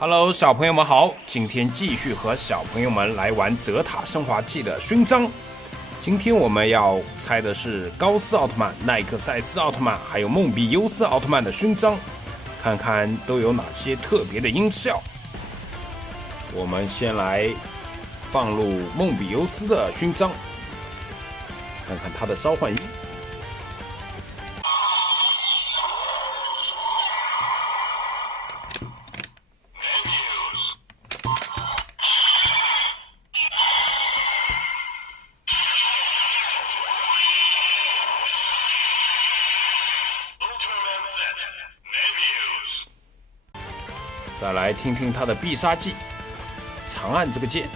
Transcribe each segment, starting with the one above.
Hello， 小朋友们好！今天继续和小朋友们来玩《泽塔升华记》的勋章。今天我们要猜的是高斯奥特曼、奈克赛斯奥特曼还有梦比优斯奥特曼的勋章，看看都有哪些特别的音效。我们先来放入梦比优斯的勋章，看看它的召唤音。再来听听它的必杀技，长按这个键。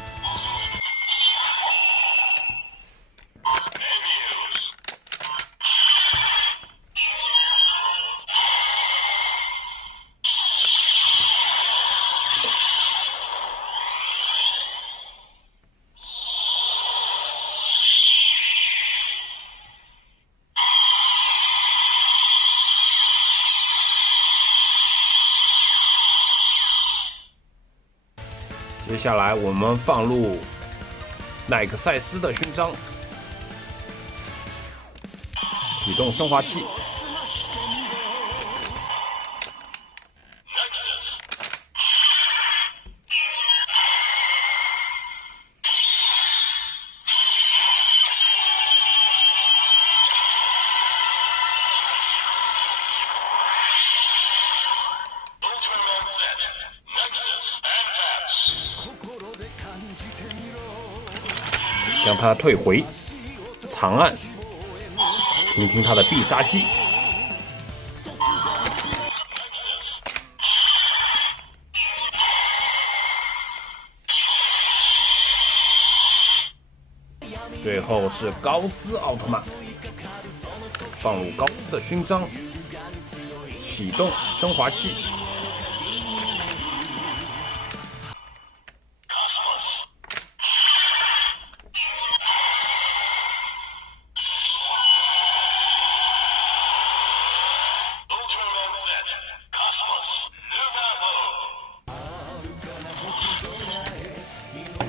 接下来我们放入奈克赛斯的勋章，启动升华器。将它退回，长按，听听它的必杀技。最后是高斯奥特曼，放入高斯的勋章，启动升华器。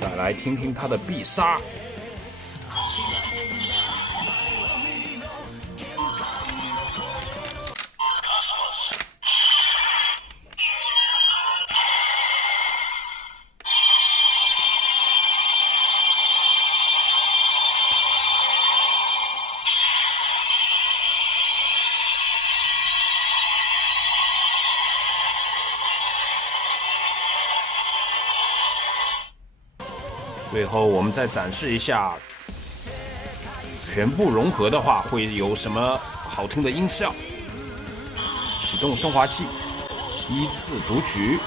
再来听听他的必杀，最后我们再展示一下，全部融合的话会有什么好听的音效。启动升华器，依次读取。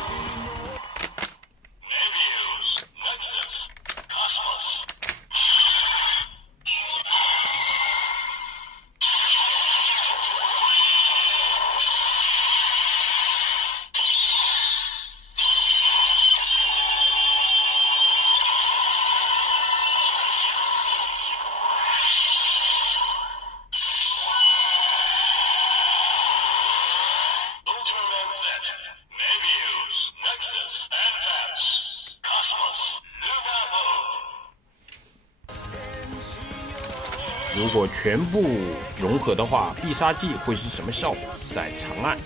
如果全部融合的话，必杀技会是什么效果？再长按。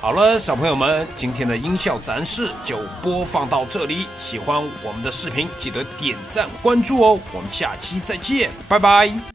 好了，小朋友们，今天的音效展示就播放到这里。喜欢我们的视频，记得点赞关注哦。我们下期再见，拜拜。